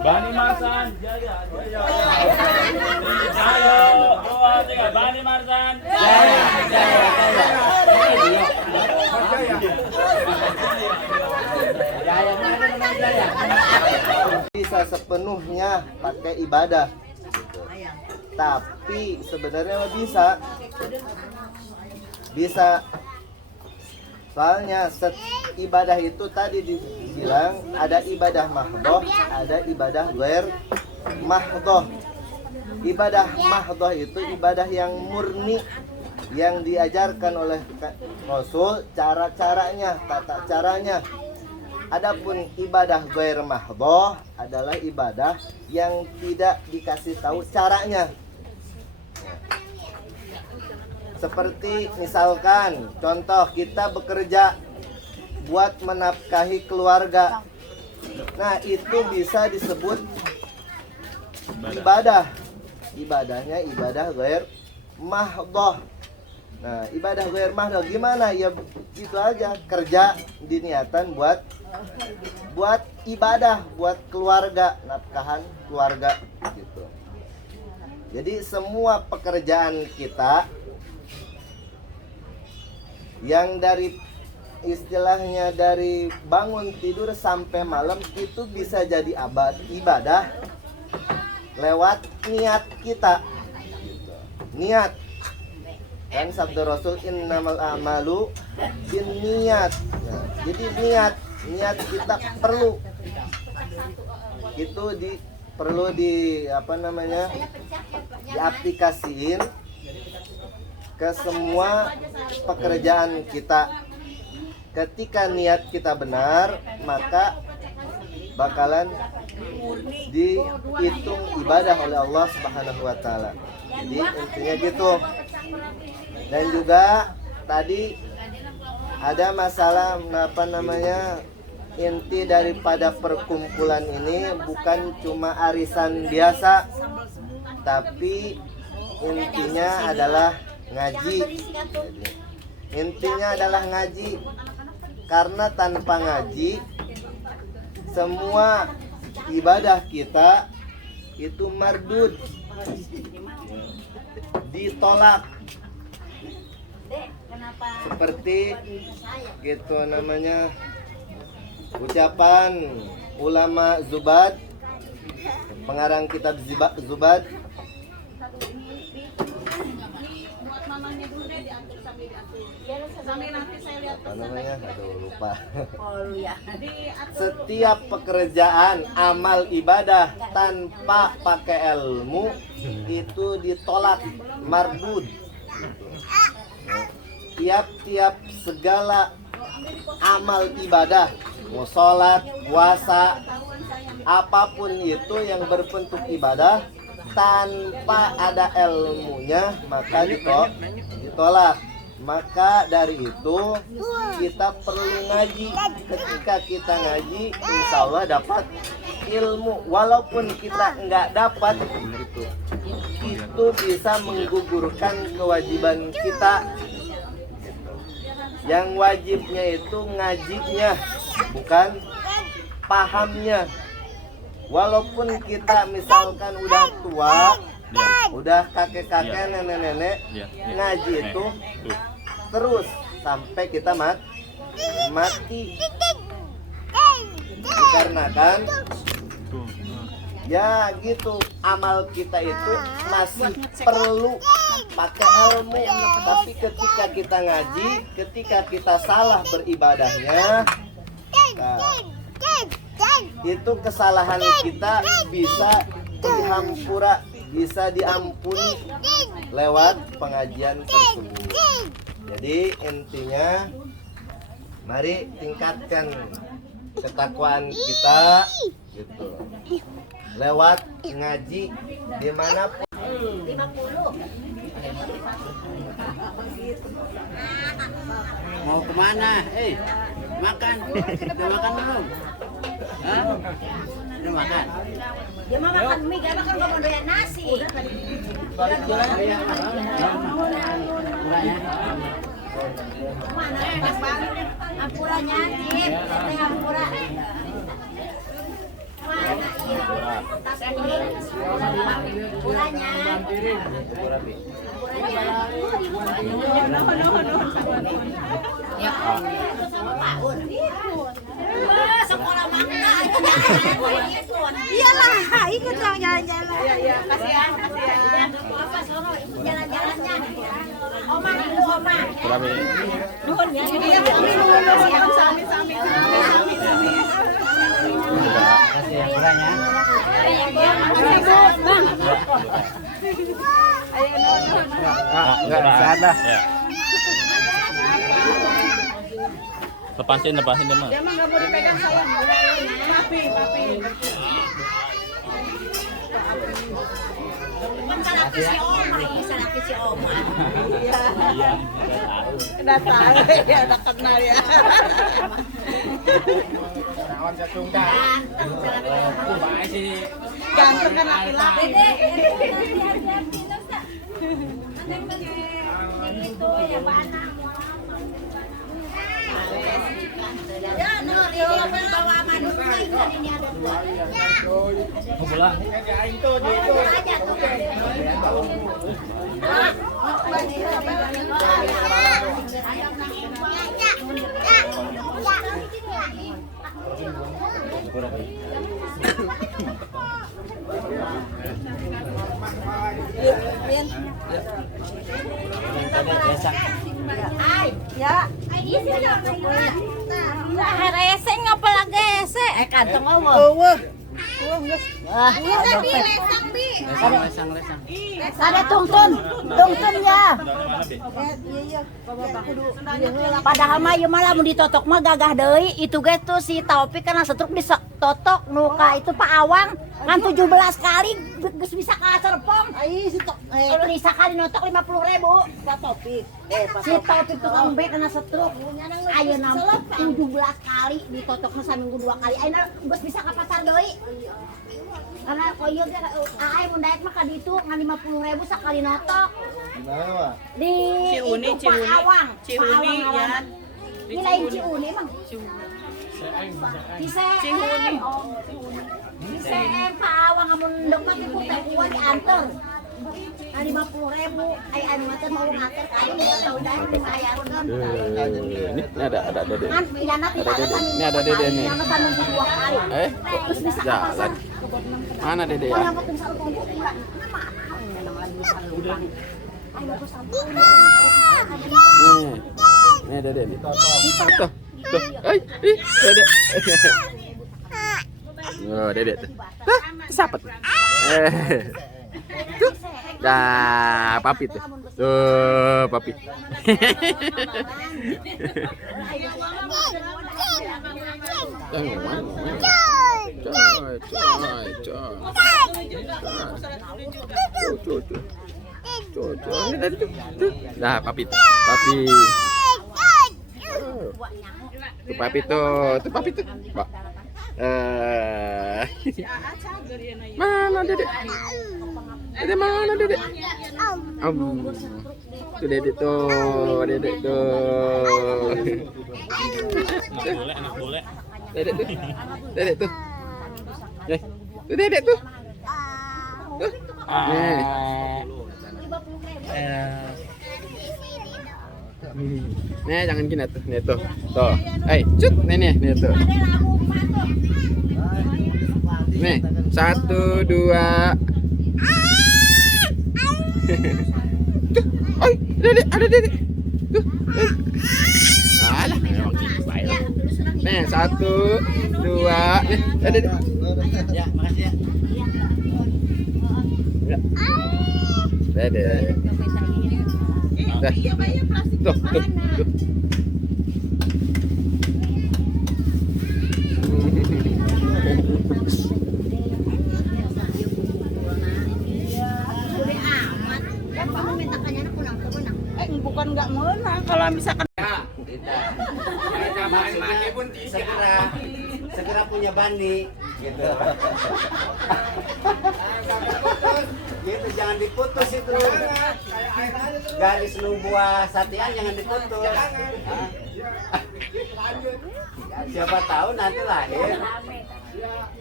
Bani Marsan, jaya, jaya. Ayo, 2, 3, Bani Marsan, jaya, jaya, jaya. Bisa sepenuhnya pakai ibadah. Tapi sebenarnya bisa. Soalnya ibadah itu tadi dibilang ada ibadah mahdoh, ada ibadah ghair mahdoh. Ibadah mahdoh itu ibadah yang murni, yang diajarkan oleh Rasul, cara-caranya, tata caranya. Adapun ibadah ghair mahdoh adalah ibadah yang tidak dikasih tahu caranya. Seperti misalkan contoh kita bekerja buat menafkahi keluarga. Nah, itu bisa disebut ibadah. Ibadahnya ibadah ghair mahdoh. Nah, ibadah ghair mahdoh gimana? Ya gitu aja, kerja diniatan buat ibadah, buat keluarga, nafkahan keluarga gitu. Jadi semua pekerjaan kita yang dari istilahnya dari bangun tidur sampai malam itu bisa jadi ibadah lewat niat kita gitu. Niat kan sabda Rasul innamal a'malu binniyat. Nah, jadi niat kita perlu itu perlu diaplikasiin ke semua pekerjaan kita. Ketika niat kita benar, maka bakalan dihitung ibadah oleh Allah Subhanahu wa taala. Jadi intinya gitu. Dan juga tadi ada masalah inti daripada perkumpulan ini bukan cuma arisan biasa, tapi intinya adalah ngaji. Intinya adalah ngaji, karena tanpa ngaji semua ibadah kita itu mardud, ditolak. Seperti gitu namanya ucapan ulama Zubad, pengarang kitab Zubad. Apa namanya? Aduh, lupa. Setiap pekerjaan amal ibadah tanpa pakai ilmu itu ditolak, mardud. Tiap-tiap segala amal ibadah, mau sholat, puasa, apapun itu yang berbentuk ibadah tanpa ada ilmunya maka ditolak. Maka dari itu kita perlu ngaji. Ketika kita ngaji, insya Allah dapat ilmu. Walaupun kita nggak dapat, itu bisa menggugurkan kewajiban kita. Yang wajibnya itu ngajinya, bukan pahamnya. Walaupun kita misalkan udah tua, udah kakek-kakek, nenek-nenek, ngaji itu terus sampai kita mati. Dikarenakan ya gitu, amal kita itu masih perlu pakai ilmu. Tapi ketika kita ngaji, ketika kita salah beribadahnya, nah, itu kesalahan kita bisa dihampura, bisa diampuni lewat pengajian tersebut. Jadi intinya mari tingkatkan ketakwaan kita gitu lewat ngaji dimanapun. 50. Mau kemana? Makan. Udah makan belum? Hah? Udah makan? Dia mah makan mie, karena kan gak mau doyan nasi. Balik jalan. Murahnya. Mana? Ampuranya, Cip. Ampura. Mana? Kurangnya. Ya, sama Pak Un. Sekolah mangga. Iyalah, ikut dong jalan-jalan. Iya, kasihan. Apa sono ikut jalan-jalannya. Oma dulu, Oma. Berapa? Nuhun ya. Sami. Kasih ya kurangnya. Enggak sehat lah. Ya. Lepasin deh mah. Dia mah nggak mau dipegang saya. Papi. Bukan salaki si Oma, ini salaki si Oma. Iya. Udah tahu ya, udah kenal ya. Ganteng kan laki-laki. Itu ya mana? Ya, no, bawa madu ini ada dua. Mau pulang? Aja tuh. Ya. Rese ngapa lagi rese? Kantong awo. Lesang. Ada tungtun ya. Padahal mah ieu malah mun ditotok mah gagah deui. Itu ge tuh si Taufik kana setruk ditotok nuka itu Pak Awang kan 17 kali geus bisa ka Serpong. Ai si tok. Kalau bisa kali notok 50.000. Pak Topik. Si Taufik tukang B kena setruk. Ayeuna 17 kali ditotokna saminggu 2 kali. Ayeuna geus bisa ka pasar deui. Karena koyo ge ae mun daek mah ka ditu ngan 50.000 sakali notok. Nah, Di Ciuni, itu Pak Awang. Cihuni ya. Ini lain Ciuni emang. Cihuni. Di CM Pak Awang amun ndek mah ku teh kuat dianter. 50.000. Ai anu mah mau nganter ka ieu enggak tahu dah dibayarkeun. Ini ada dede. Kan pidana tidak Ini ada dede nih. Pidana saminggu 2 kali. Terus bisa ka pasar. Mana dede Kalau ya? yang penting sarung kumpul enggak. Mana memang lagi sarung. Ayo aku sampai. Nih dede nih. Tuh. Dede. Oh, dede tuh. Tuh, siapa tuh? Tuh. Dah, papi tuh. Tuh, papi. Nah, papi tuh. Papi. Tuh papi tuh. Tuh papi tuh. Pak. Mana Dedek? Dedek mana Dedek? Tuh Dedek tuh. Dedek tuh. Boleh. Dedek tuh. Dedek tuh. Tuh Dedek tuh. Tuh. Nih jangan gini tuh, nih tuh, tuh, cut, nih tuh, nih 1, 2, tuh, ada dedek, tuh, alah, nih 1, 2, nih ada dedek, Ya, makasih ya. dedek. Tuh. Bukan nggak menang kalau misalkan segera punya bani gitu. Gitu jangan diputus itu. Garis buah satian jangan diputus. Siapa tahu nanti lahir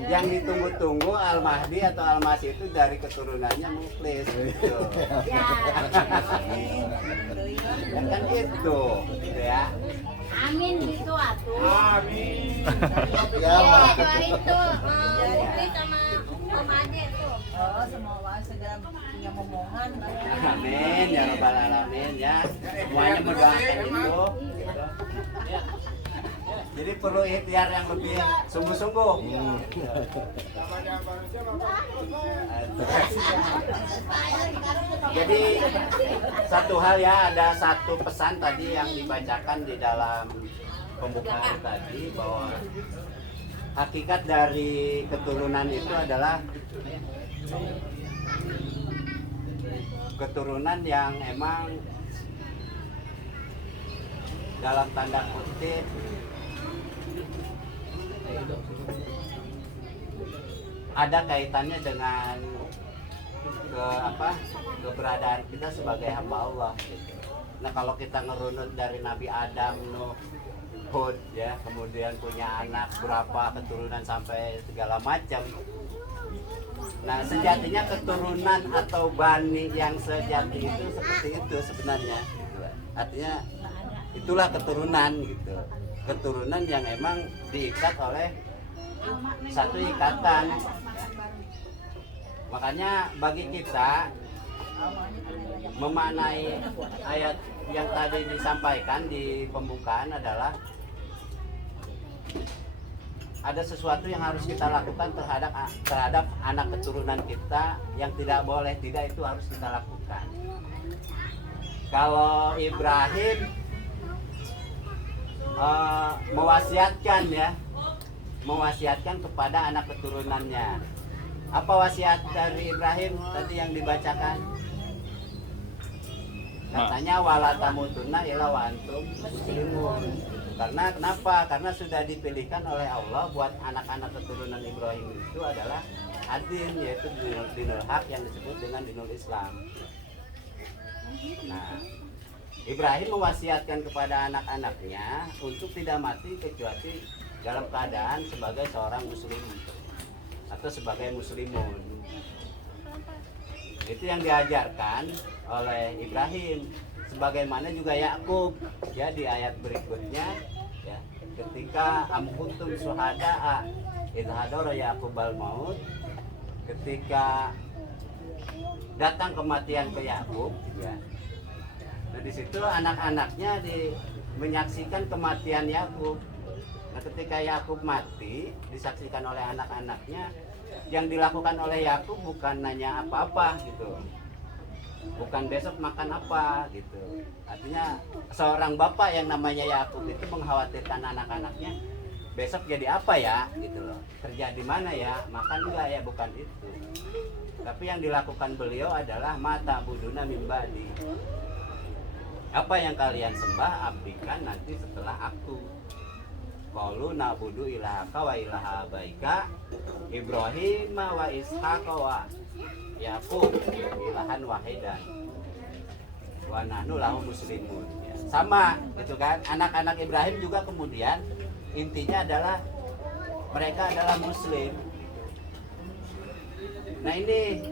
yang ditunggu-tunggu Al-Mahdi atau Al-Masih itu dari keturunannya Mukhlis gitu. Ya. Ya kan gitu ya. Amin gitu atuh. Ya, Mak. Doain tuh Putri sama Om Ade tuh. Oh, semoga segera punya momongan. Amin ya rabbal alamin ya. Semuanya mendoakan itu. Gitu. Ya. Jadi perlu ikhtiar yang lebih sungguh-sungguh. Jadi satu hal ya, ada satu pesan tadi yang dibacakan di dalam pembukaan tadi bahwa hakikat dari keturunan itu adalah keturunan yang emang dalam tanda kutip ada kaitannya dengan keberadaan kita sebagai hamba Allah gitu. Nah kalau kita ngerunut dari Nabi Adam, Nuh, Hud ya, kemudian punya anak berapa keturunan sampai segala macam. Nah sejatinya keturunan atau bani yang sejati itu seperti itu sebenarnya gitu. Artinya itulah keturunan gitu, keturunan yang emang diikat oleh satu ikatan. Makanya bagi kita memaknai ayat yang tadi disampaikan di pembukaan adalah ada sesuatu yang harus kita lakukan terhadap anak keturunan kita, yang tidak boleh tidak itu harus kita lakukan. Kalau Ibrahim mewasiatkan kepada anak keturunannya. Apa wasiat dari Ibrahim tadi yang dibacakan? Katanya wala tamutunna illa wa antum muslimun. Karena kenapa? Karena sudah dipilihkan oleh Allah buat anak-anak keturunan Ibrahim itu adalah adin, yaitu dinul haq yang disebut dengan dinul Islam. Nah, Ibrahim mewasiatkan kepada anak-anaknya untuk tidak mati kecuali dalam keadaan sebagai seorang muslim atau sebagai muslimun. Itu yang diajarkan oleh Ibrahim, sebagaimana juga Yakub ya di ayat berikutnya ya, ketika am kuntum syuhada'a idh hadara Yaqubal maut, ketika datang kematian ke Yakub ya. Nah di situ anak-anaknya menyaksikan kematian Yakub. Nah ketika Yakub mati disaksikan oleh anak-anaknya, yang dilakukan oleh Yakub bukan nanya apa-apa gitu, bukan besok makan apa gitu. Artinya seorang bapak yang namanya Yakub itu mengkhawatirkan anak-anaknya besok jadi apa ya gitu loh, kerja di mana ya, makan enggak ya, bukan itu. Tapi yang dilakukan beliau adalah mata buduna mimbadi, apa yang kalian sembah abdikan nanti setelah aku. Qalu na'budu ilahaka wa ilaha abaika Ibrahim wa Ishaq wa Yaqub ilahan wahidan wa nahnu lahu muslimun. Ya, sama gitu kan. Anak-anak Ibrahim juga kemudian intinya adalah mereka adalah muslim. Nah ini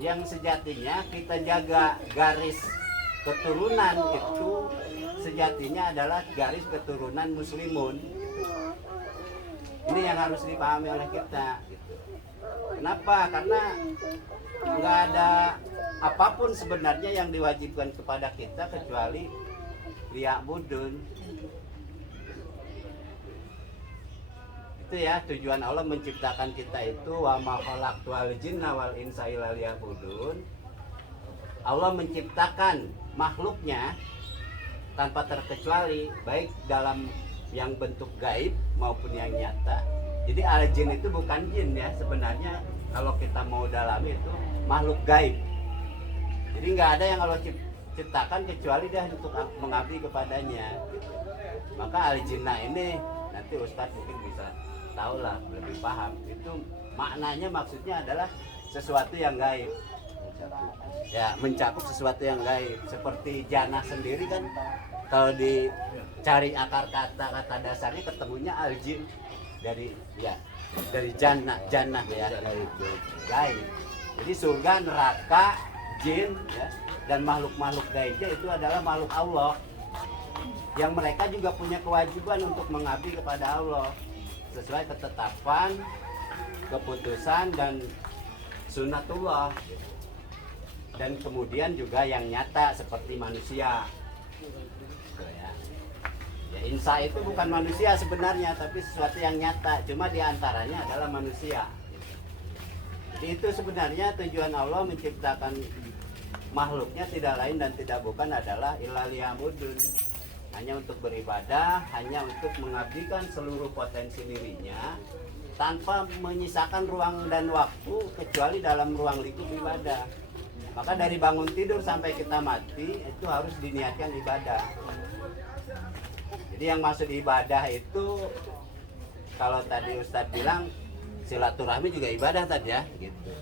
yang sejatinya kita jaga garis keturunan itu sejatinya adalah garis keturunan muslimun. Ini yang harus dipahami oleh kita gitu. Kenapa? Karena nggak ada apapun sebenarnya yang diwajibkan kepada kita kecuali liya'budun. Itu ya tujuan Allah menciptakan kita itu, wa ma khalaqtul jinna wal insa illa liya'budun. Allah menciptakan makhluknya tanpa terkecuali, baik dalam yang bentuk gaib maupun yang nyata. Jadi al-jin itu bukan jin ya, sebenarnya kalau kita mau dalami itu makhluk gaib. Jadi nggak ada yang Allah ciptakan kecuali dia untuk mengabdi kepadanya. Maka al-jinnah ini nanti Ustadz mungkin bisa tahu lah, lebih paham. Itu maknanya, maksudnya adalah sesuatu yang gaib. Ya, mencakup sesuatu yang gaib. Seperti jannah sendiri kan, kalau dicari akar kata dasarnya ketemunya al-jin, dari ya dari jannah ya, gaib. Jadi surga, neraka, jin ya, dan makhluk-makhluk gaibnya itu adalah makhluk Allah yang mereka juga punya kewajiban untuk mengabdi kepada Allah sesuai ketetapan, keputusan dan sunnatullah. Dan kemudian juga yang nyata seperti manusia. Gitu ya. Ya, insa itu bukan manusia sebenarnya, tapi sesuatu yang nyata. Cuma diantaranya adalah manusia. Jadi itu sebenarnya tujuan Allah menciptakan makhluknya tidak lain dan tidak bukan adalah illa liya'budun. Hanya untuk beribadah, hanya untuk mengabdikan seluruh potensi dirinya tanpa menyisakan ruang dan waktu kecuali dalam ruang lingkup ibadah. Maka dari bangun tidur sampai kita mati itu harus diniatkan ibadah. Jadi yang maksud ibadah itu kalau tadi Ustadz bilang silaturahmi juga ibadah tadi ya gitu.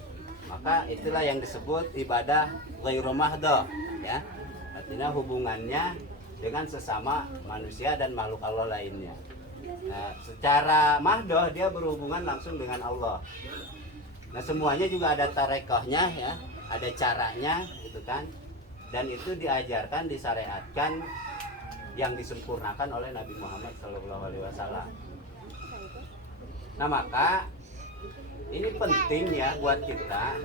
Maka itulah yang disebut ibadah ghairu mahdhah ya. Artinya hubungannya dengan sesama manusia dan makhluk Allah lainnya. Nah, secara mahdhah dia berhubungan langsung dengan Allah. Nah, semuanya juga ada tarekohnya ya, ada caranya gitu kan. Dan itu diajarkan, disyariatkan yang disempurnakan oleh Nabi Muhammad SAW. Nah, maka ini penting ya buat kita,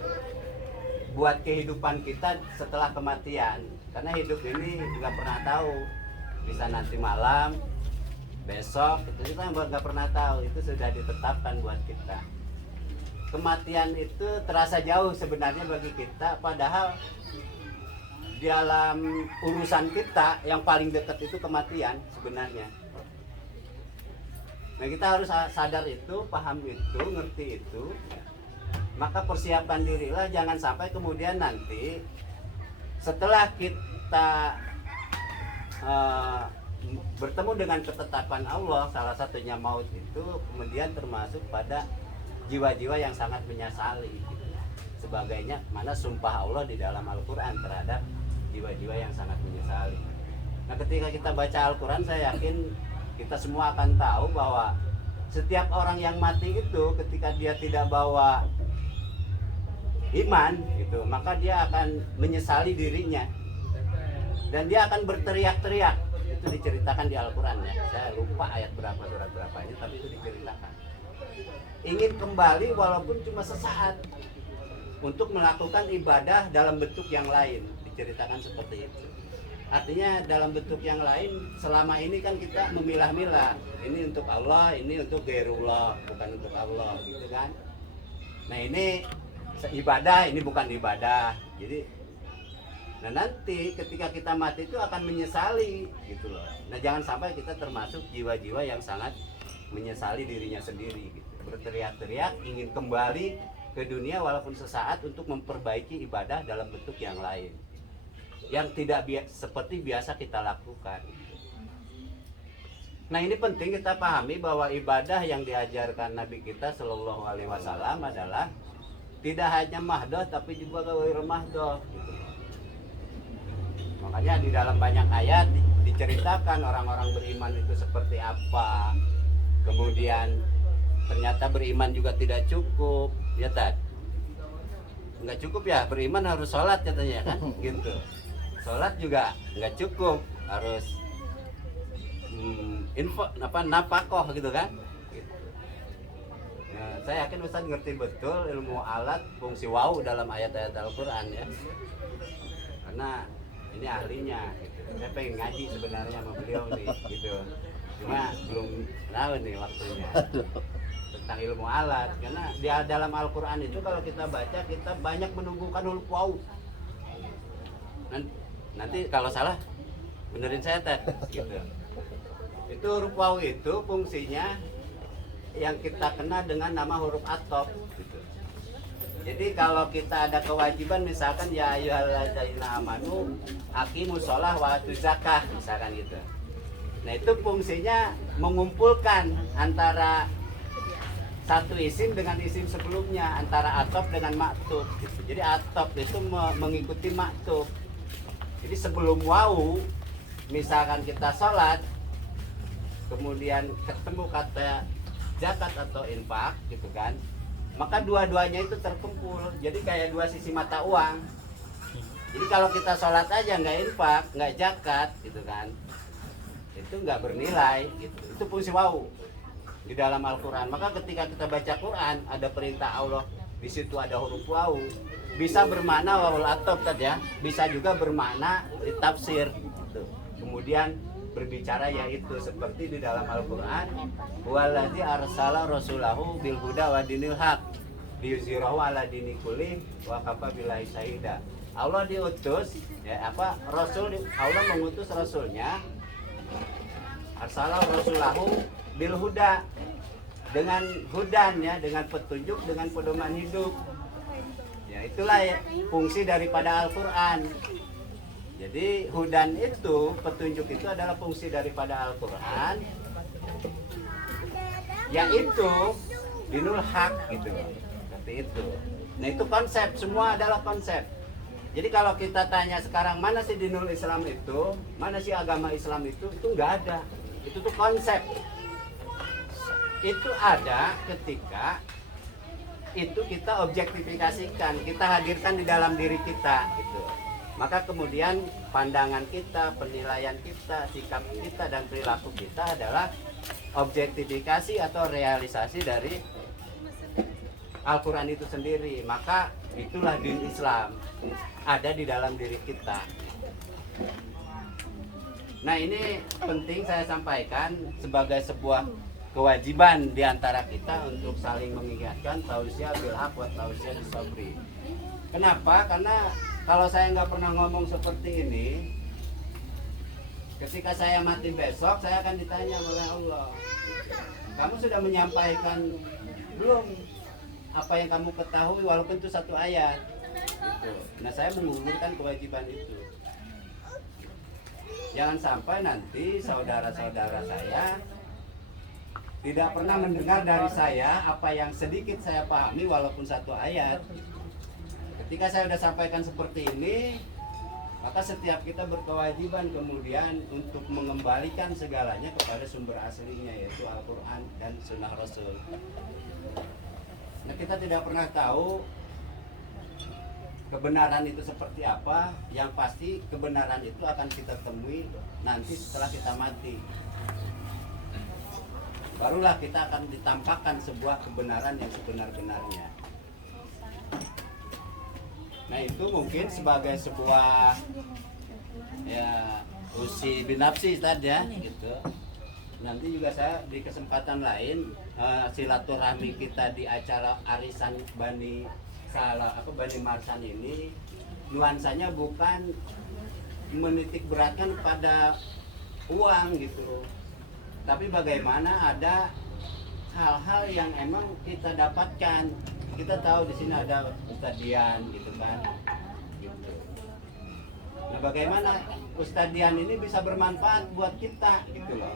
buat kehidupan kita setelah kematian. Karena hidup ini nggak pernah tahu, bisa nanti malam, besok, itu kita nggak pernah tahu. Itu sudah ditetapkan buat kita. Kematian itu terasa jauh sebenarnya bagi kita, padahal di dalam urusan kita yang paling dekat itu kematian sebenarnya. Nah, kita harus sadar itu, paham itu, ngerti itu. Maka persiapan dirilah, jangan sampai kemudian nanti setelah kita bertemu dengan ketetapan Allah, salah satunya maut itu, kemudian termasuk pada jiwa-jiwa yang sangat menyesali sebagainya, mana sumpah Allah di dalam Al-Quran terhadap jiwa-jiwa yang sangat menyesali. Nah, ketika kita baca Al-Quran, saya yakin kita semua akan tahu bahwa setiap orang yang mati itu ketika dia tidak bawa iman gitu, maka dia akan menyesali dirinya dan dia akan berteriak-teriak. Itu diceritakan di Al-Quran ya, saya lupa ayat berapa, surat berapanya, tapi itu diceritakan. Ingin kembali walaupun cuma sesaat untuk melakukan ibadah dalam bentuk yang lain, diceritakan seperti itu. Artinya dalam bentuk yang lain, selama ini kan kita memilah-milah, ini untuk Allah, ini untuk ghairullah, bukan untuk Allah gitu kan. Nah, ini ibadah, ini bukan ibadah. Jadi nah nanti ketika kita mati itu akan menyesali gitu loh. Nah, jangan sampai kita termasuk jiwa-jiwa yang sangat menyesali dirinya sendiri gitu. Berteriak-teriak ingin kembali ke dunia walaupun sesaat untuk memperbaiki ibadah dalam bentuk yang lain yang tidak seperti biasa kita lakukan. Nah, ini penting kita pahami bahwa ibadah yang diajarkan Nabi kita Shallallahu Alaihi Wasallam adalah tidak hanya mahdhah tapi juga ghairu mahdhah gitu. Makanya di dalam banyak ayat diceritakan orang-orang beriman itu seperti apa. Kemudian ternyata beriman juga tidak cukup, ya Tad? Nggak cukup ya, beriman harus sholat katanya kan, gitu. Sholat juga nggak cukup, harus napakoh gitu kan. Gitu. Nah, saya yakin Ustaz ngerti betul ilmu alat fungsi waw dalam ayat-ayat Al-Quran ya. Karena ini ahlinya, gitu. Saya pengen ngaji sebenarnya sama beliau nih, gitu. Cuma belum tahu nih waktunya tentang ilmu alat, karena di dalam Al-Quran itu kalau kita baca kita banyak menumbuhkan huruf waw. Nanti kalau salah benerin saya Ted, gitu. Itu huruf waw itu fungsinya yang kita kenal dengan nama huruf atop gitu. Jadi kalau kita ada kewajiban misalkan ya ayyuhalladzina amanu aqimus shalah wa atuz zakah misalkan gitu. Nah, itu fungsinya mengumpulkan antara satu isim dengan isim sebelumnya, antara atop dengan maktub gitu. Jadi atop itu mengikuti maktub. Jadi sebelum wawu, misalkan kita sholat, kemudian ketemu kata zakat atau infak gitu kan, maka dua-duanya itu terkumpul. Jadi kayak dua sisi mata uang. Jadi kalau kita sholat aja nggak infak, nggak zakat gitu kan, itu nggak bernilai gitu. Itu fungsi wau di dalam Al-Quran. Maka ketika kita baca Quran ada perintah Allah, di situ ada huruf wau, bisa bermakna wawul atop tadi ya, bisa juga bermakna ditafsir gitu. Kemudian berbicara yaitu seperti di dalam Al-Quran, waladzi arsala rasulahu bil huda wa dinil haq liyuzhirahu ala dini kulli wa kafa billahi syahida. Allah diutus ya Allah mengutus rasulnya, arsala rasulahu bil huda, dengan hudan ya, dengan petunjuk, dengan pedoman hidup. Ya itulah ya, fungsi daripada Al-Quran. Jadi hudan itu, petunjuk itu adalah fungsi daripada Al-Quran, yaitu dinul haq gitu, seperti itu. Nah itu konsep, semua adalah konsep. Jadi kalau kita tanya sekarang mana sih dinul Islam itu, mana sih agama Islam itu nggak ada. Itu tuh konsep. Itu ada ketika itu kita objektifikasikan, kita hadirkan di dalam diri kita gitu. Maka kemudian pandangan kita, penilaian kita, sikap kita dan perilaku kita adalah objektifikasi atau realisasi dari Al-Quran itu sendiri. Maka itulah din Islam, ada di dalam diri kita. Nah ini penting saya sampaikan sebagai sebuah kewajiban di antara kita untuk saling mengingatkan tausiah bil haq wa tausiah bis sabri. Kenapa? Karena kalau saya nggak pernah ngomong seperti ini, ketika saya mati besok saya akan ditanya oleh Allah, kamu sudah menyampaikan belum apa yang kamu ketahui walaupun itu satu ayat gitu. Nah saya menggugurkan kewajiban itu. Jangan sampai nanti saudara-saudara saya tidak pernah mendengar dari saya apa yang sedikit saya pahami walaupun satu ayat. Ketika saya sudah sampaikan seperti ini, maka setiap kita berkewajiban kemudian untuk mengembalikan segalanya kepada sumber aslinya, yaitu Al-Quran dan Sunnah Rasul. Nah kita tidak pernah tahu kebenaran itu seperti apa. Yang pasti kebenaran itu akan kita temui nanti setelah kita mati. Barulah kita akan ditampakkan sebuah kebenaran yang sebenar-benarnya. Nah itu mungkin sebagai sebuah ya usi binafsi tadi ya gitu. Nanti juga saya di kesempatan lain silaturahmi kita di acara arisan Bani Marsan ini nuansanya bukan menitik beratkan pada uang gitu, tapi bagaimana ada hal-hal yang emang kita dapatkan. Kita tahu di sini ada Ustadz Dian gitu kan. Gitu. Nah, bagaimana Ustadz Dian ini bisa bermanfaat buat kita gitu loh.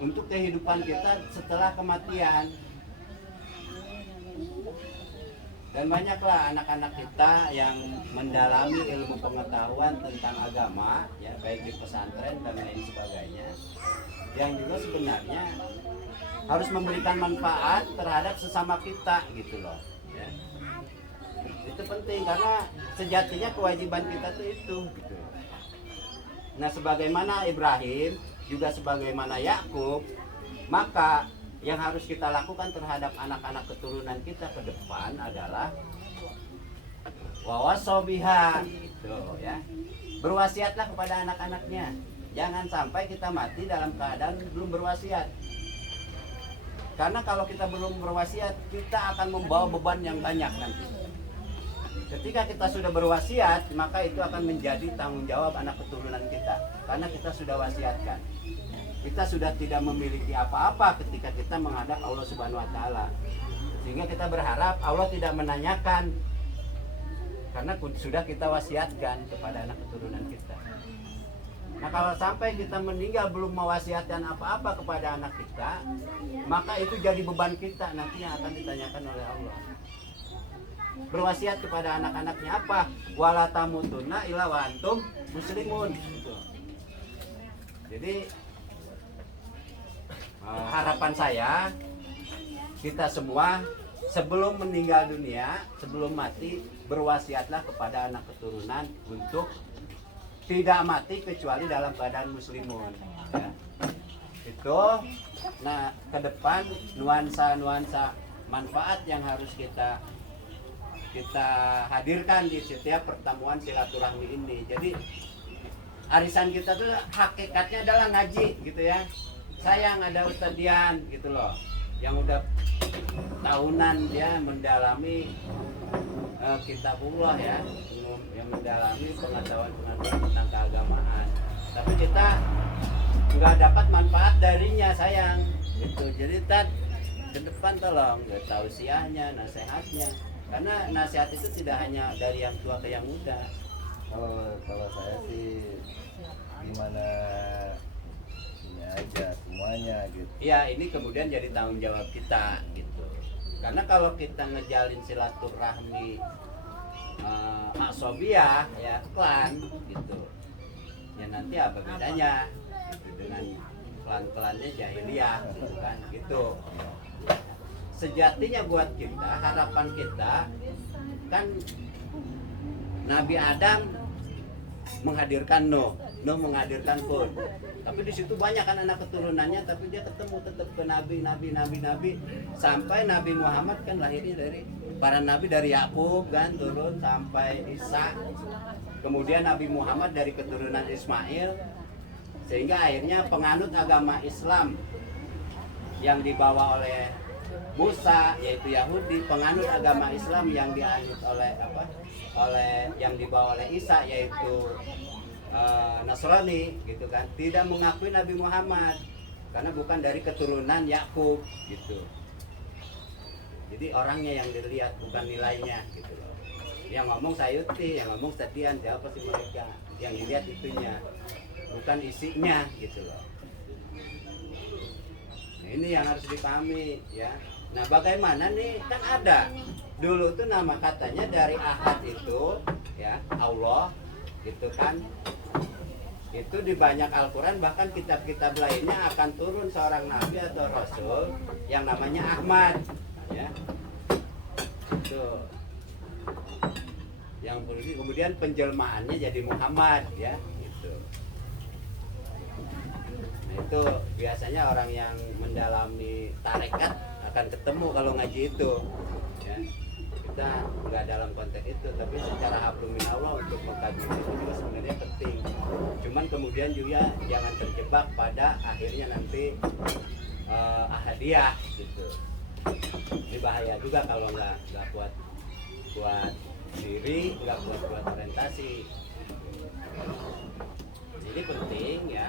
Untuk kehidupan kita setelah kematian. Dan banyaklah anak-anak kita yang mendalami ilmu pengetahuan tentang agama, ya baik di pesantren dan lain sebagainya, yang juga sebenarnya harus memberikan manfaat terhadap sesama kita gitu loh. Ya. Itu penting karena sejatinya kewajiban kita tuh itu. Gitu. Nah, sebagaimana Ibrahim juga sebagaimana Yakub, maka yang harus kita lakukan terhadap anak-anak keturunan kita ke depan adalah wawasobiha, gitu ya. Berwasiatlah kepada anak-anaknya. Jangan sampai kita mati dalam keadaan belum berwasiat. Karena kalau kita belum berwasiat, kita akan membawa beban yang banyak nanti. Ketika kita sudah berwasiat, maka itu akan menjadi tanggung jawab anak keturunan kita. Karena kita sudah wasiatkan. Kita sudah tidak memiliki apa-apa ketika kita menghadap Allah Subhanahu wa taala. Sehingga kita berharap Allah tidak menanyakan. Karena sudah kita wasiatkan kepada anak keturunan kita. Nah, kalau sampai kita meninggal belum mewasiatkan apa-apa kepada anak kita, maka itu jadi beban kita nanti yang akan ditanyakan oleh Allah. Berwasiat kepada anak-anaknya apa? Wala tamutunna illa wa antum muslimun. Jadi harapan saya kita semua sebelum meninggal dunia, sebelum mati, berwasiatlah kepada anak keturunan untuk tidak mati kecuali dalam keadaan muslimun. Ya. Itu, nah ke depan nuansa-nuansa manfaat yang harus kita hadirkan di setiap pertemuan silaturahmi ini. Jadi arisan kita tuh hakikatnya adalah ngaji gitu ya. Sayang ada Ustadz Dian gitu loh, yang udah tahunan dia mendalami kitabullah ya, yang mendalami pengetahuan tentang keagamaan. Tapi kita nggak dapat manfaat darinya, sayang gitu. Jadi ke depan tolong tausiahnya, nasihatnya, karena nasihat itu tidak hanya dari yang tua ke yang muda. Kalau saya sih gimana ini aja semuanya gitu. Ya ini kemudian jadi tanggung jawab kita gitu. Karena kalau kita ngejalin silaturahmi asobiah ya klan gitu, ya nanti apa bedanya gitu dengan klan-klannya jahiliyah gitu kan gitu. Sejatinya buat kita, harapan kita kan Nabi Adam menghadirkan Nuh menghadirkan Hud. Tapi di situ banyak kan anak keturunannya, tapi dia ketemu tetap ke nabi sampai Nabi Muhammad kan lahirnya dari para nabi, dari Yakub kan turun sampai Isa. Kemudian Nabi Muhammad dari keturunan Ismail, sehingga akhirnya penganut agama Islam yang dibawa oleh Musa yaitu Yahudi, penganut agama Islam yang dianut oleh yang dibawa oleh Isa yaitu Nasrani gitu kan, tidak mengakui Nabi Muhammad karena bukan dari keturunan Yakub gitu. Jadi orangnya yang dilihat bukan nilainya gitu loh. Yang ngomong Sayuti, yang ngomong Setian, siapa sih mereka? Yang dilihat itunya, bukan isinya gitu loh. Nah, ini yang harus dipahami ya. Nah bagaimana nih, kan ada dulu tuh nama katanya dari Ahad itu ya, Allah gitu kan. Itu di banyak Al-Quran, bahkan kitab-kitab lainnya akan turun seorang nabi atau rasul yang namanya Ahmad ya. Itu yang kemudian penjelmaannya jadi Muhammad ya gitu. Nah, itu biasanya orang yang mendalami tarekat akan ketemu kalau ngaji itu ya. Kita nggak dalam konteks itu, tapi secara hablum minallah untuk mengkaji itu juga sebenarnya penting. Cuman kemudian juga jangan terjebak pada akhirnya nanti ahadiyah gitu. Ini bahaya juga kalau nggak buat diri, nggak buat orientasi. Jadi penting ya.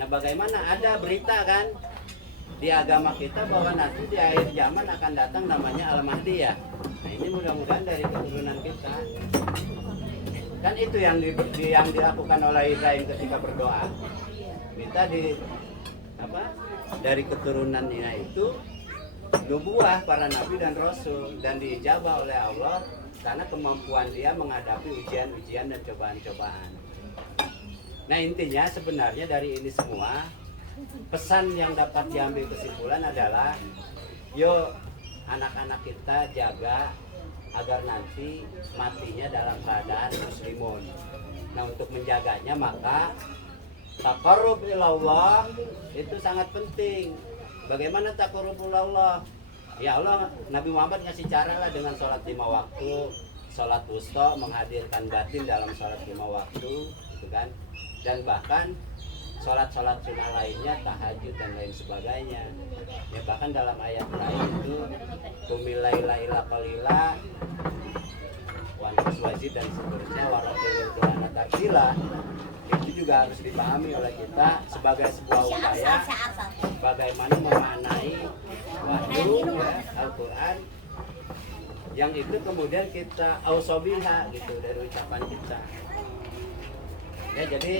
Nah bagaimana ada berita kan di agama kita bahwa nanti di akhir zaman akan datang namanya Al-Mahdi ya. Nah ini mudah-mudahan dari keturunan kita. Kan itu yang dilakukan oleh Ibrahim ketika berdoa. Kita dari keturunannya itu nubuah para nabi dan rasul, dan diijabah oleh Allah karena kemampuan dia menghadapi ujian-ujian dan cobaan-cobaan. Nah intinya sebenarnya dari ini semua, pesan yang dapat diambil kesimpulan adalah yuk anak-anak kita jaga agar nanti matinya dalam keadaan muslimun. Nah untuk menjaganya maka taqarrub ilallah itu sangat penting. Bagaimana taqarrub ilallah? Ya Allah, Nabi Muhammad ngasih cara lah dengan sholat 5 waktu, sholat wusta, menghadirkan batin dalam sholat 5 waktu gitu kan. Dan bahkan sholat-sholat sunnah lainnya, tahajud dan lain sebagainya. Ya bahkan dalam ayat lain itu kumilaila ila qalila wantus wajib dan seterusnya waratilil qur'ana tartila. Itu juga harus dipahami oleh kita sebagai sebuah upaya bagaimana memaknai wahyu ya, Al-Quran yang itu kemudian kita ausobiha gitu dari ucapan kita. Ya jadi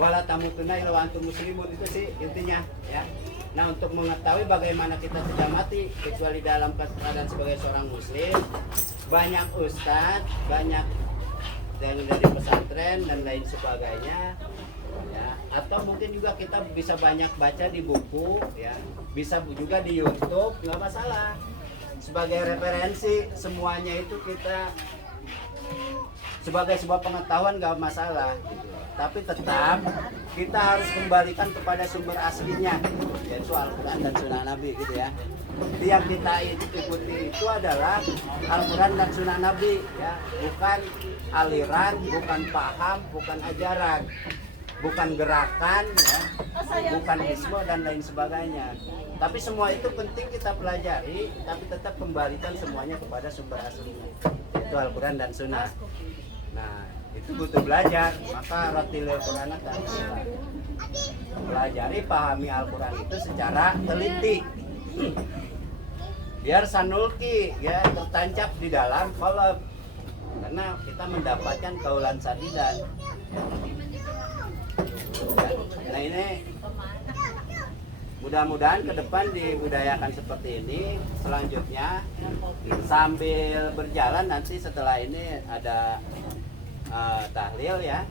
wala tamutunna illa wa antum muslimun, itu sih intinya ya. Nah untuk mengetahui bagaimana kita tidak mati kecuali dalam keadaan sebagai seorang muslim, banyak ustadz, banyak dari pesantren dan lain sebagainya ya, atau mungkin juga kita bisa banyak baca di buku, ya, bisa juga di YouTube, nggak masalah. Sebagai referensi semuanya itu kita sebagai sebuah pengetahuan nggak masalah, gitu. Tapi tetap kita harus kembalikan kepada sumber aslinya, yaitu Al-Quran dan Sunnah Nabi, gitu ya. Jadi yang kita ikuti itu adalah Al-Quran dan Sunnah Nabi, ya, bukan aliran, bukan paham, bukan ajaran, bukan gerakan, ya, bukan isme dan lain sebagainya. Tapi semua itu penting kita pelajari, tapi tetap kembalikan semuanya kepada sumber aslinya, yaitu Al-Quran dan Sunnah. Nah, itu butuh belajar, maka ratilil Quran dan Sunnah. Pelajari, pahami Al-Quran itu secara teliti. Biar sanulki, ya, tertancap di dalam kolom, karena kita mendapatkan kaulan sadidan. Nah, ini mudah-mudahan ke depan dibudayakan seperti ini. Selanjutnya sambil berjalan nanti setelah ini ada tahlil, ya.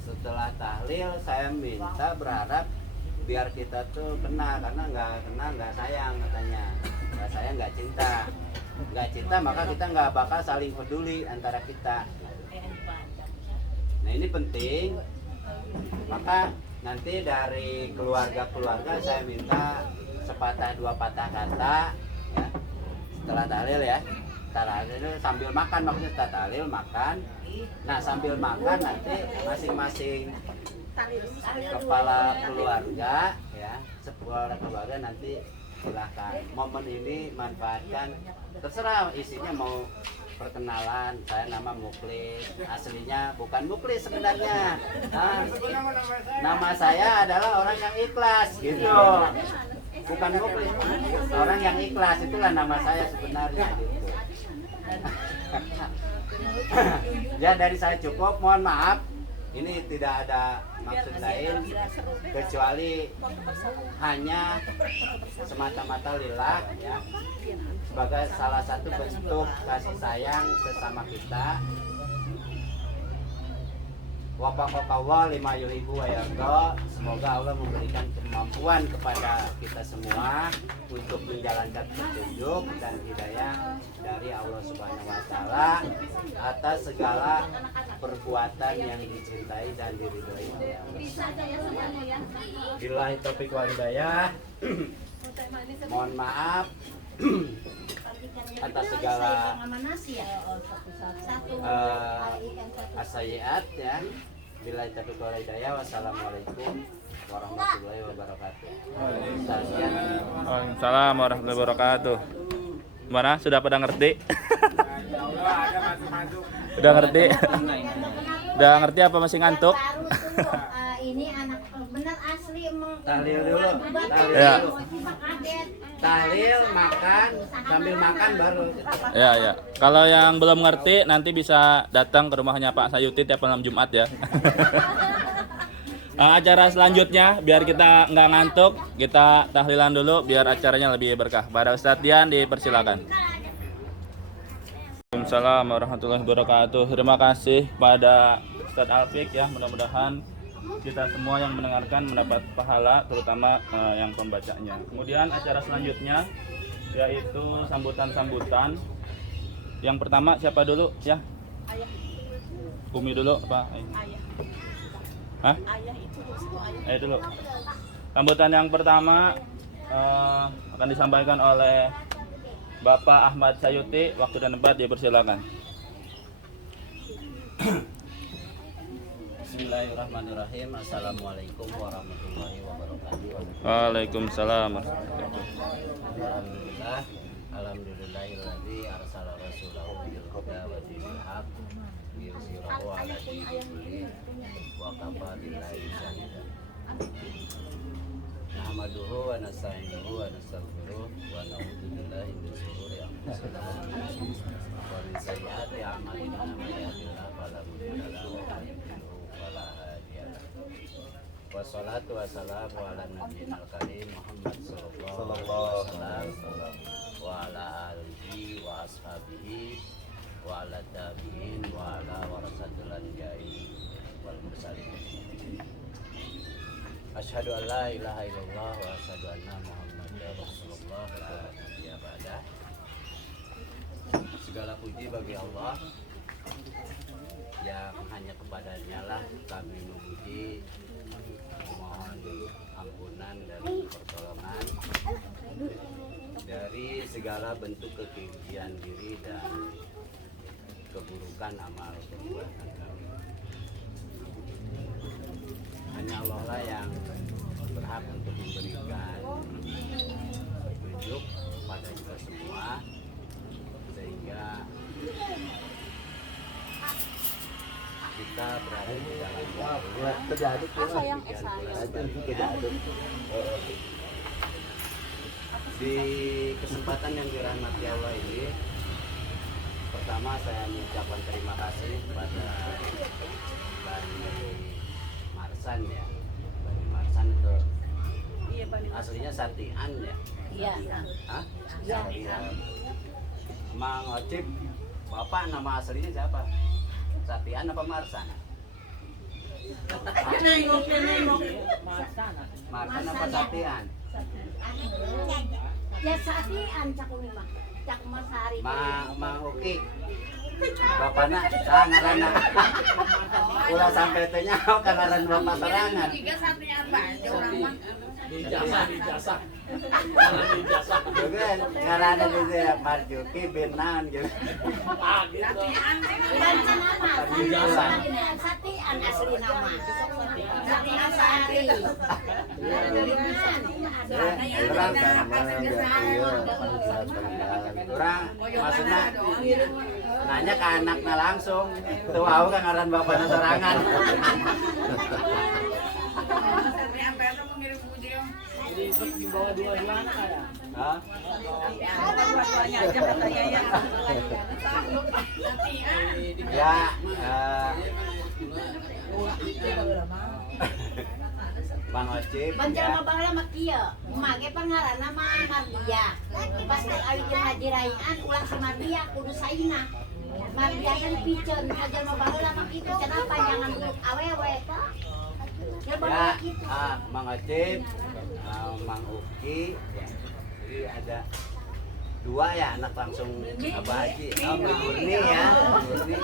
Setelah tahlil saya minta berharap biar kita tuh kenal, karena nggak kenal nggak sayang katanya, nggak sayang nggak cinta, maka kita nggak bakal saling peduli antara kita. Nah, ini penting, maka nanti dari keluarga saya minta sepatah dua patah kata, ya, setelah tahlil, ya. Tahlil sambil makan, maksudnya setelah tahlil makan. Nah, sambil makan nanti masing-masing kepala keluarga, ya, kepala keluarga nanti silahkan momen ini manfaatkan, terserah isinya, mau perkenalan, saya nama Muklis, aslinya bukan Muklis sebenarnya, nama saya adalah orang yang ikhlas, gitu, bukan Muklis, orang yang ikhlas, itulah nama saya sebenarnya, gitu. Ya, dari saya cukup, mohon maaf, ini tidak ada maksud lain kecuali hanya semata-mata lillah, ya, sebagai salah satu bentuk kasih sayang sesama kita. Wafaqakallah lima yuhibbu wa yarda. Semoga Allah memberikan kemampuan kepada kita semua untuk menjalankan petunjuk dan hidayah dari Allah Subhanahu wa taala atas segala perbuatan yang dicintai dan diridhoi Allah. Billahi taufiq wal hidayah. Mohon maaf atas segala asayiat, ya. Billahi taufiq wal hidayah. Wassalamualaikum warahmatullahi wabarakatuh. Waalaikumsalam warahmatullahi wabarakatuh. Gimana? Sudah pada ngerti? Udah ngerti? Udah ngerti apa masih ngantuk? Ini anak bener asli Tahlil dulu. Ya. Tahlil, makan, sambil makan baru. Ya, ya. Kalau yang belum ngerti nanti bisa datang ke rumahnya Pak Sayuti tiap malam Jumat, ya. Acara selanjutnya biar kita nggak ngantuk, kita tahlilan dulu biar acaranya lebih berkah. Pada Ustadz Dian dipersilakan. Waalaikumsalam warahmatullahi wabarakatuh. Terima kasih pada Ustadz Alfik, ya. Mudah-mudahan kita semua yang mendengarkan mendapat pahala, terutama yang pembacanya. Kemudian acara selanjutnya yaitu sambutan-sambutan. Yang pertama siapa dulu, ya? Umi dulu, apa? Hah? Ayah dulu. Sambutan yang pertama akan disampaikan oleh Bapak Ahmad Sayuti. Waktu dan tempat dipersilakan. Bismillahirrahmanirrahim. Assalamualaikum warahmatullahi wabarakatuh. Waalaikumsalam. Alhamdulillah. Alhamdulillahilladzi arsala rasulahu bil huda wa dinil haq liyuzhirahu 'ala dini kulli wa kafa billahi shahidan. Nahmaduhu wa nasta'inuhu wa nastaghfiruh wa na'udzu billahi min shururi anfusina wa min sayyiati a'malina. May yahdihillahu fala mudilla lahu wa may yudlil fala hadiya lahu. Wassalatu wassalamu ala nabiyil karim Muhammad sallallahu alaihi wasallam wa ala alihi wa ashabihi wa ala tabi'in wa ala warasatil anbiya'i wal mursalin. Asyhadu an la ilaha illallah wa asyhadu anna Muhammadar Rasulullah la nabiyya ba'dah. Segala puji bagi Allah yang hanya kepadanya lah kami memuji, memohon ampunan dan pertolongan dari segala bentuk kekejian diri dan keburukan amal perbuatan kami. Hanya Allah lah yang berhak untuk memberikan petunjuk pada kita semua, sehingga kita berada di dalam di kesempatan yang dirahmati Allah ini. Pertama saya mengucapkan terima kasih kepada Bani Marsan ya. Bani Marsan itu aslinya Satian ya. Iya. Hah? Iya. Iya. Mang Ocip, bapak nama aslinya siapa? Satian apa Marsan? Marsan apa Satian? Ya Satian cak umi mah. Cak Masari. Mang Uki. Bapakna tah ngaranna. Ulah sampai teh nyaho ka ngaran bapak sorangan. Tiga Satian bae urang mah. Dijasa. Juga ngaranna juga Marjuki bin naon gitu. Satian Dan nama Satian. Satian asli nama. Satian Sari. Orang maksudnya nanya ke anaknya langsung tuh tahu kan ngaran bapaknya sorangan. Satian bae tuh mengirim video. Di bawah dua-duanya kayak. Hah? Dua-duanya aja katanya ya. Satian. Ya Bang Ocip Banjal mah baheula mah kieu. Mage pangaranna mah Mardia. Pas teh ari jeung haji rayaan ulah si Mardia kudu saina. Mardia kan piceun banjal mah baheula mah kitu cenah panjangan buluk awewe tah. Ya baheula kitu. Mang Ocip, Mang Uki ya. Jadi ada dua ya anak langsung Abah Haji. Murni ya, Murni.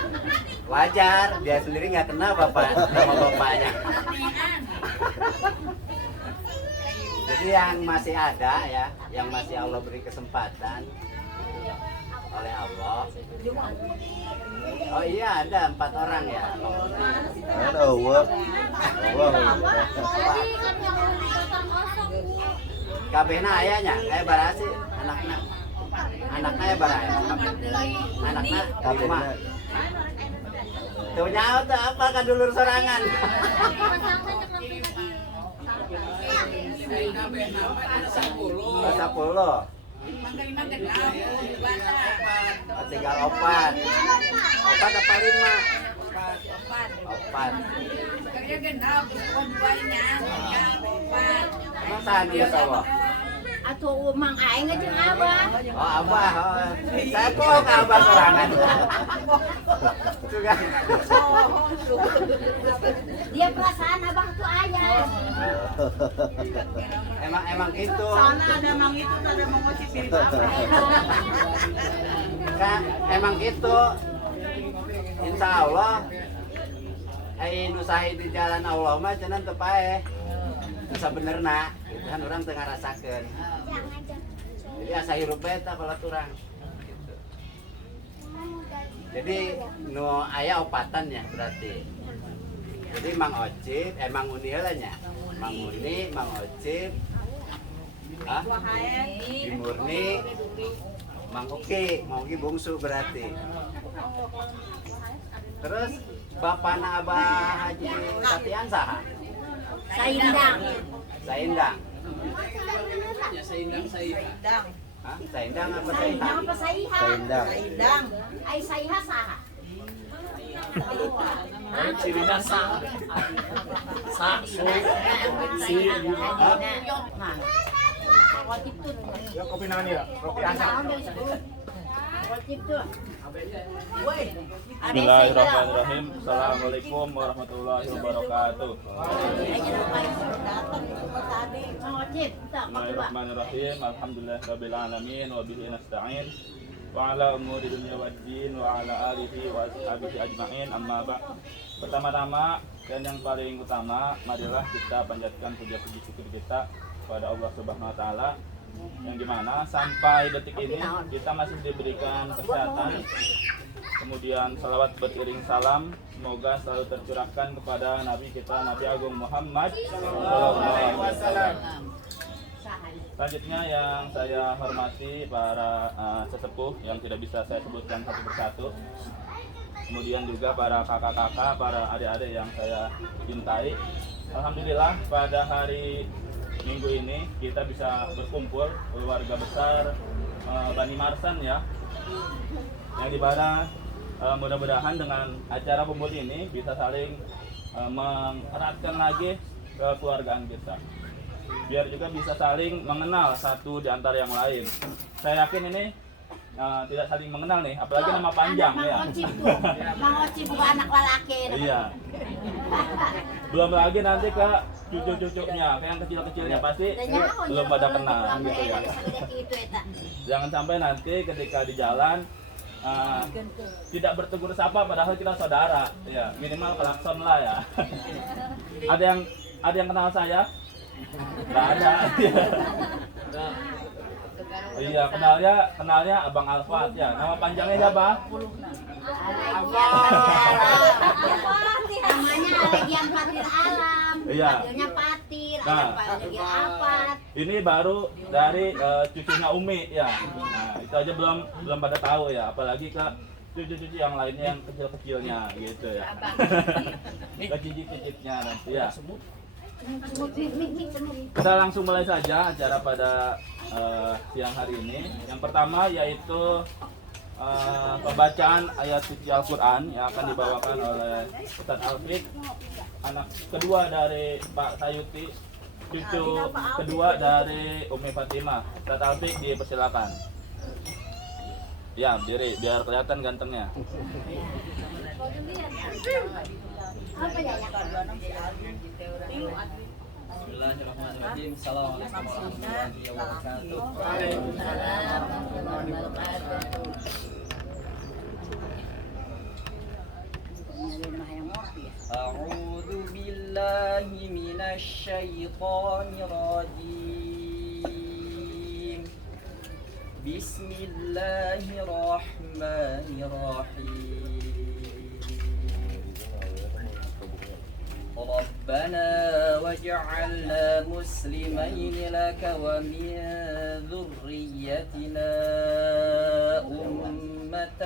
Wajar, dia sendiri nggak kenal nama bapaknya. Jadi yang masih ada ya, yang masih Allah beri kesempatan oleh Allah. Oh iya ada 4 orang ya. Kabehna ayahnya kayak barasi anaknya. Anaknya ya baraya. Anaknya di rumah. Tuh nyaho tuh apa kadulur sorangan. Bahasa Pulo. Tinggal opat. Opat apa 5? Opat. Kerja genap, duanya, opat. Emang tahan dia tahu? Atuh Mang Aing jeung Abah. Oh Abah, oh. Saya kok ke Abah sorangan. Juga. Dia perasaan Abah tuh ayah. Emang gitu. Sana ada mang itu ada mau ngocip diri bapak. Emang gitu. Insya Allah. Nusahi di jalan Allah mah cenah teu paeh. Sabenerna gitu kan orang teu ngarasakeun. Jadi asa hirup bae tah kalau urang. Gitu. Jadi nu aya opatan ya berarti. Jadi Mang Ocip, Mang Uni heula nya. Mang Uni, Mang Ocip. Murni, Mang Uki bungsu berarti. Terus bapana Abah Haji Satian saha? Saindang. Saindang. Saindang. Hah? Saindang apa Saindang Saindang? apa Saiha? Saindang. Ai Saiha saha? Cirinya sa. Si. Nah. Waktu itu. Ya kopi nani ya, kopi asam. Bismillahirrahmanirrahim. Assalamualaikum warahmatullahi wabarakatuh. Bismillahirrahmanirrahim. Alhamdulillahirabbil alamin wa bihi nasta'in. Wa ala umuri dunya waddin wa ala alihi wa ashabihi ajmain. Amma ba'd. Pertama-tama dan yang paling utama, marilah kita panjatkan puja-puji syukur kita kepada Allah Subhanahu wa taala yang dimana sampai detik ini kita masih diberikan kesehatan. Kemudian salawat beriring salam semoga selalu tercurahkan kepada Nabi kita, Nabi Agung Muhammad SAW. Selanjutnya yang saya hormati para sesepuh yang tidak bisa saya sebutkan satu persatu. Kemudian juga para kakak-kakak, para adik-adik yang saya cintai. Alhamdulillah pada hari Minggu ini kita bisa berkumpul keluarga besar Bani Marsan ya. Yang dimana mudah-mudahan dengan acara kumpul ini bisa saling mengeratkan lagi kekeluargaan kita. Biar juga bisa saling mengenal satu di antara yang lain. Saya yakin ini tidak saling mengenal nih, apalagi nama panjang ya. Mang Oci bukan anak lelaki. Iya. Belum lagi nanti ke cucu-cucunya, kayak yang kecil-kecilnya pasti belum pada kenal gitu ya. Jangan sampai nanti ketika di jalan tidak bertegur sapa padahal kita saudara, ya minimal klakson lah ya. Ada yang kenal saya? Nggak ada. Iya, kenalnya Abang Alfat ya. Nama panjangnya siapa? Namanya Alegian Patir Alam. Iya. Panggilnya Patir, Nah. panggil Alfat. Ini baru dari cucunya Umi ya. Nah, itu aja belum pada tahu ya, apalagi ke cucu-cucu yang lainnya yang kecil-kecilnya gitu ya. Ke cicit-cicitnya nanti ya. Kita langsung mulai saja acara pada siang hari ini. Yang pertama yaitu pembacaan ayat suci Al-Quran yang akan dibawakan oleh Ustadz Alfik, anak kedua dari Pak Sayuti, cucu kedua dari Umi Fatimah. Ustadz Alfik dipersilakan. Ya, biar kelihatan gantengnya. Bismillahirrahmanirrahim. Assalamualaikum warahmatullahi wabarakatuh. A'udzu billahi minasy syaithanir rajim. Bismillahirrahmanirrahim. ربنا واجعلنا مسلمين لك ومن ذريتنا أمة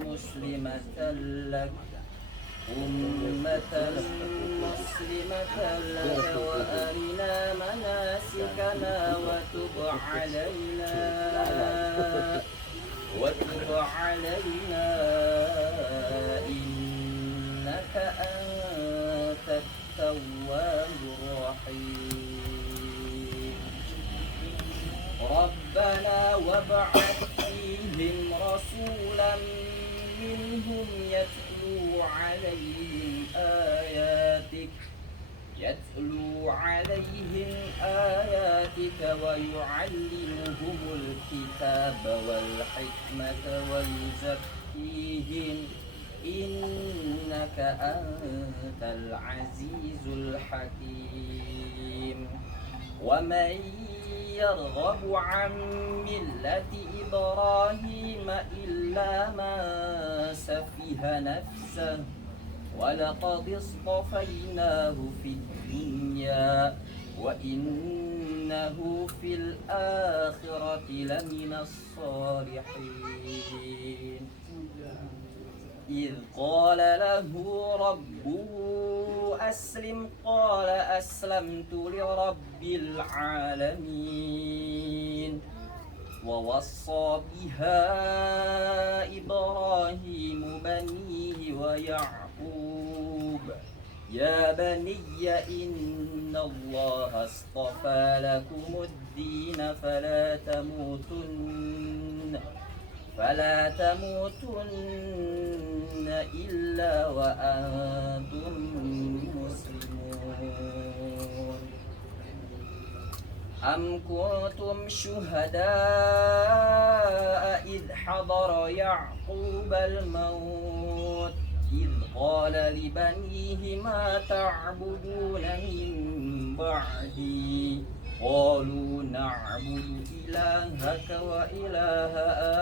مسلمة لك وأرنا مناسكنا وتب علينا إنك أنت التواب الرحيم ربنا وابعث فيهم رسولا منهم يتلو عليهم آياتك ويعلمهم الكتاب والحكمة ويزكيهم إنك أنت العزيز الحكيم ومن يرغب عن ملة إبراهيم إلا من سفه نفسه ولقد اصطفيناه في الدنيا وإنه في الآخرة لمن الصالحين إذ قال له ربه أسلم قال أسلمت لرب العالمين ووصى بها إبراهيم بنيه ويعقوب يا بني إن الله اصطفى لكم الدين فلا تموتن إلا وأنتم مسلمون أم كنتم شهداء إذ حضر يعقوب الموت إذ قال لبنيه ما تعبدون من بعدي قالوا نعبد إلهك وإله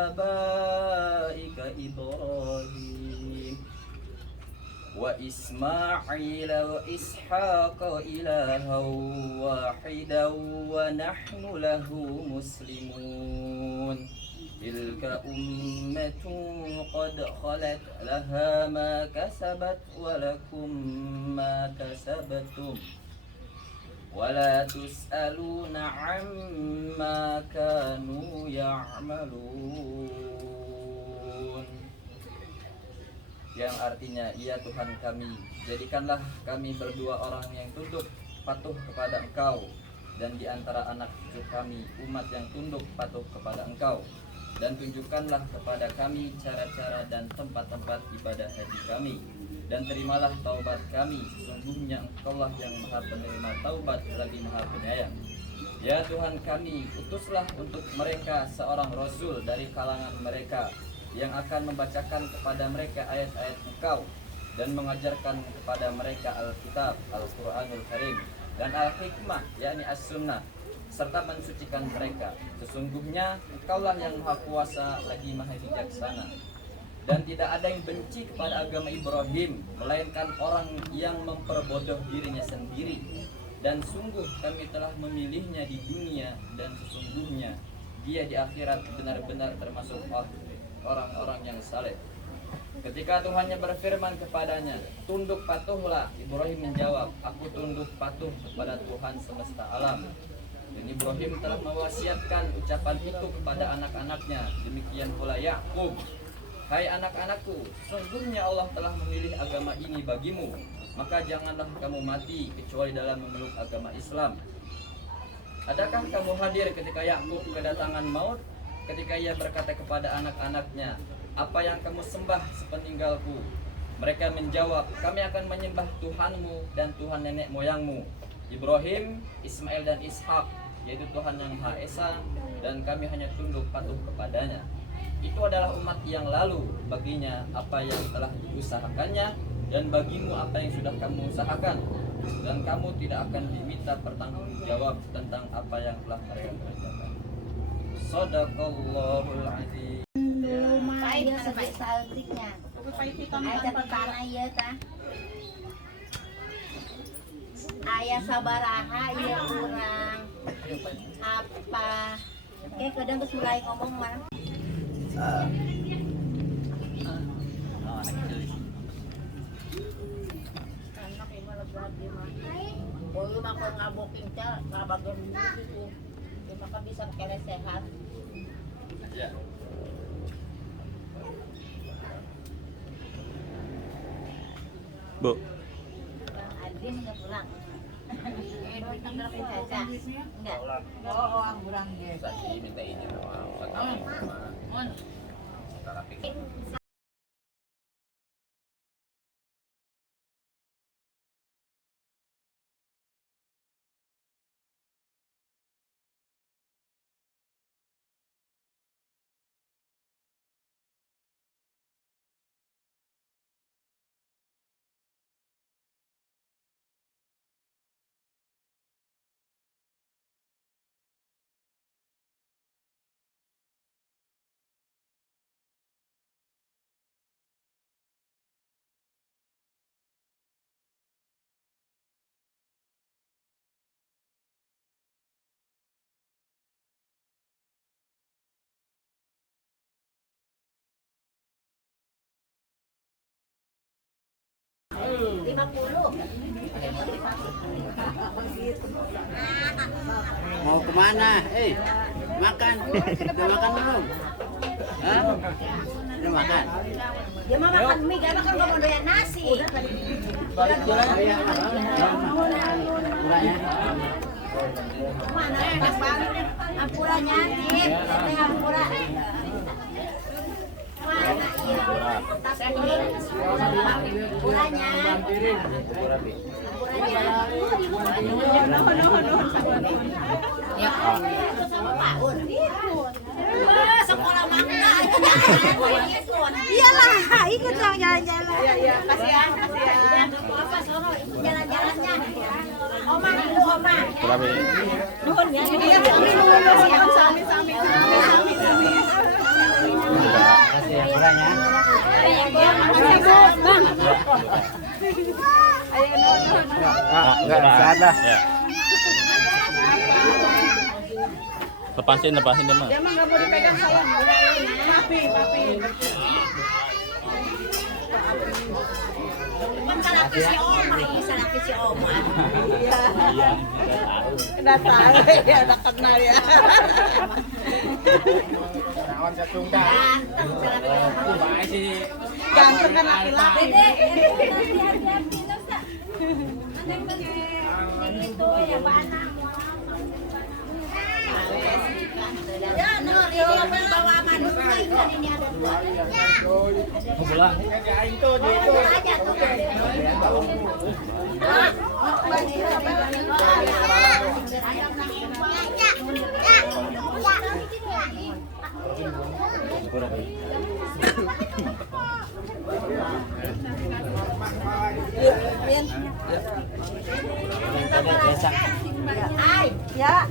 آبائك إبراهيم وإسماعيل وإسحاق إلها واحدا ونحن له مسلمون تلك أمة قد خلت لها ما كسبت ولكم ما كسبتم ولا تسألون عما كانوا يعملون. Yang artinya, ya Tuhan kami, jadikanlah kami berdua orang yang tunduk patuh kepada Engkau, dan di antara anak cucu kami umat yang tunduk patuh kepada Engkau, dan tunjukkanlah kepada kami cara-cara dan tempat-tempat ibadah haji kami, dan terimalah taubat kami, sesungguhnya Engkaulah yang maha penerima taubat lagi maha penyayang. Ya Tuhan kami, utuslah untuk mereka seorang rasul dari kalangan mereka yang akan membacakan kepada mereka ayat-ayat Engkau dan mengajarkan kepada mereka Alkitab, Al-Quranul Karim, dan Al-Hikmah, yakni As-Sunnah, serta mensucikan mereka. Sesungguhnya Engkaulah yang maha kuasa lagi maha bijaksana. Dan tidak ada yang benci kepada agama Ibrahim, melainkan orang yang memperbodoh dirinya sendiri. Dan sungguh kami telah memilihnya di dunia, dan sesungguhnya dia di akhirat benar-benar termasuk orang-orang yang saleh. Ketika Tuhannya berfirman kepadanya, tunduk patuhlah, Ibrahim menjawab, aku tunduk patuh kepada Tuhan semesta alam. Dan Ibrahim telah mewasiatkan ucapan itu kepada anak-anaknya, demikian pula Yakub. Hai anak-anakku, sungguhnya Allah telah memilih agama ini bagimu, maka janganlah kamu mati kecuali dalam memeluk agama Islam. Adakah kamu hadir ketika Yakub kedatangan maut, ketika ia berkata kepada anak-anaknya, apa yang kamu sembah sepeninggalku? Mereka menjawab, kami akan menyembah Tuhanmu dan Tuhan nenek moyangmu, Ibrahim, Ismail dan Ishak, yaitu Tuhan yang Maha Esa, dan kami hanya tunduk patuh kepadanya. Itu adalah umat yang lalu, baginya apa yang telah diusahakannya, dan bagimu apa yang sudah kamu usahakan, dan kamu tidak akan diminta pertanggungjawab tentang apa yang telah mereka kerjakan. Shadaqallahul azim. Dulu mah dia sebut saltiknya. Ayah tanah ieu tah. Ayah sabaraha ieu urang. Apa? Oke, kadang geus mulai ngomong mah. Anak ieu mah lega dia mah. Boyu mah keur ngaboking teh kabageun gitu. Dia mah bisa kere sehat. Ya. Bu, Adin nggak pulang. Duit nggak pulang. Enggak. Oh, amburan ge. Tadi minta izin doang. Mau kemana? Makan. Udah makan belum? Hah? Udah makan? Dia mah makan mie, karena kan gak mau doyan nasi. Balik jalan. Murahnya. Mana enak banget. Ampuranya, Cip. Ampura. Hampuranya. Ya, sama Pak Un. Sekolah mangga. Iyalah, ikut dong jalan-jalan. Iya, kasihan. Apa sono ikut jalan-jalannya. Oma dulu, Oma. Berapa? Nuhun ya. Sami. Kasih ya kurangnya. Bang. Enggak ada. Ya. Lepasin deh mah. Dia mah nggak mau dipegang saya. Papi. Salaki si Oma, salaki si Oma. Iya. Udah tahu ya, udah kenal ya. Ganteng kan laki-laki. Itu ya mana? Ya, bawa manusia ini ada dua. Pulang. Aja tuh. Ya.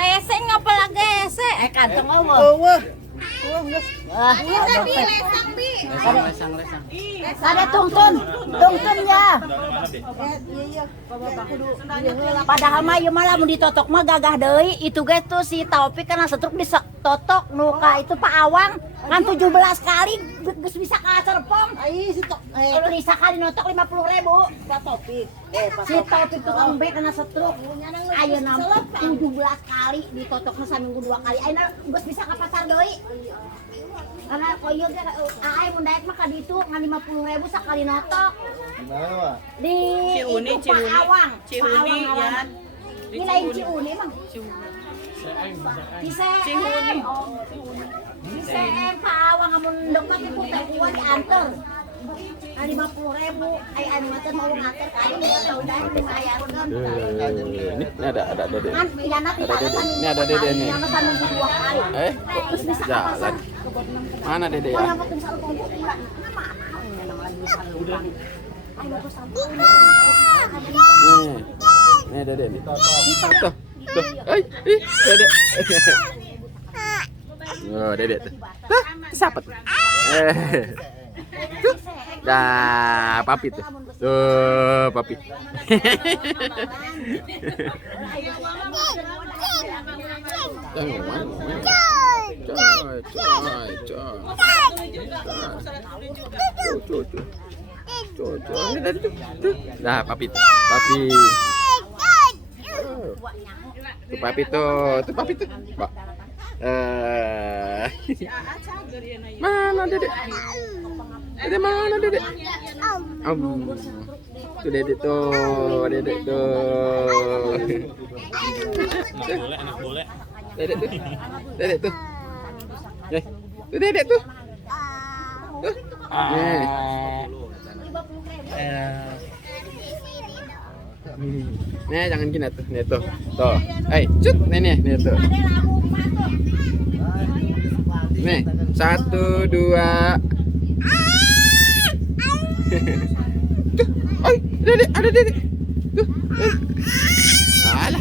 Reseng apa lagi reseng? Kantong ngomong. Ada tungtun ya. Padahal mah ieu malah mun ditotok mah gagah deui. Itu ge tuh si Taufik kana setruk ditotok nuka itu Pak Awang kan 17 kali geus bisa ka serpong. Ai si tok. Kalau bisa kali notok 50.000. Pak Topik. Si Taufik tukang bek kena setruk. Ayeuna 17 kali ditotok mah saminggu 2 kali. Ayeuna geus bisa ka pasar deui. Karena koyo ge ae mun daek mah ka ditu ngan 50.000 sakali notok. Gimana, Wak? Di Ciuni, itu Pak Awang. Ciuni, ya. Di lain Ciuni mah. Di CM. Di CM Pak Awang amun ndek mah ku teh kuat dianter. 50.000 ai anu mah mau ngater kain dia tahu dah dibayarkeun. Ini ada dede. Kan pidana tidak ada Ini ada dede nih. Pidana saminggu 2 kali. Terus bisa ke pasar. Mana dede Oh, ya? yang penting selalu kumpul pula. Mana memang lagi saluran. Ayo terus sampai. Nih dede nih. Tuh. Dede. Oh, dede tuh. Tuh, siapa tuh? Tuh. Dah, papi tuh. Tuh, papi. Nah, papi. Papi. Tuh papi tuh. Tuh papi tuh. Pak. Mana Dede? Dede mana Dede? Tuh Dede tuh, Dede tuh. Enak boleh. Dede tuh. Dede tuh. Tuh Dede tuh. Tuh. Nih jangan gini tuh, nih tuh, tuh, cut, nih tuh, nih 1, 2, tuh, Dede, ada Dede, tuh, alah,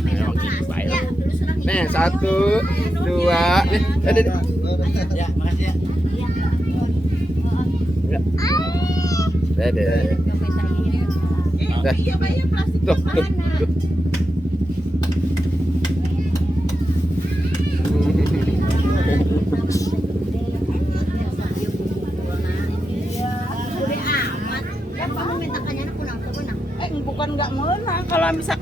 nih 1, 2, nih, ada Dede, Ya, makasih ya. Dede, tuh, tuh. Udah amat. Ya kamu minta kanyana pulang. Bukan nggak menang kalau misalkan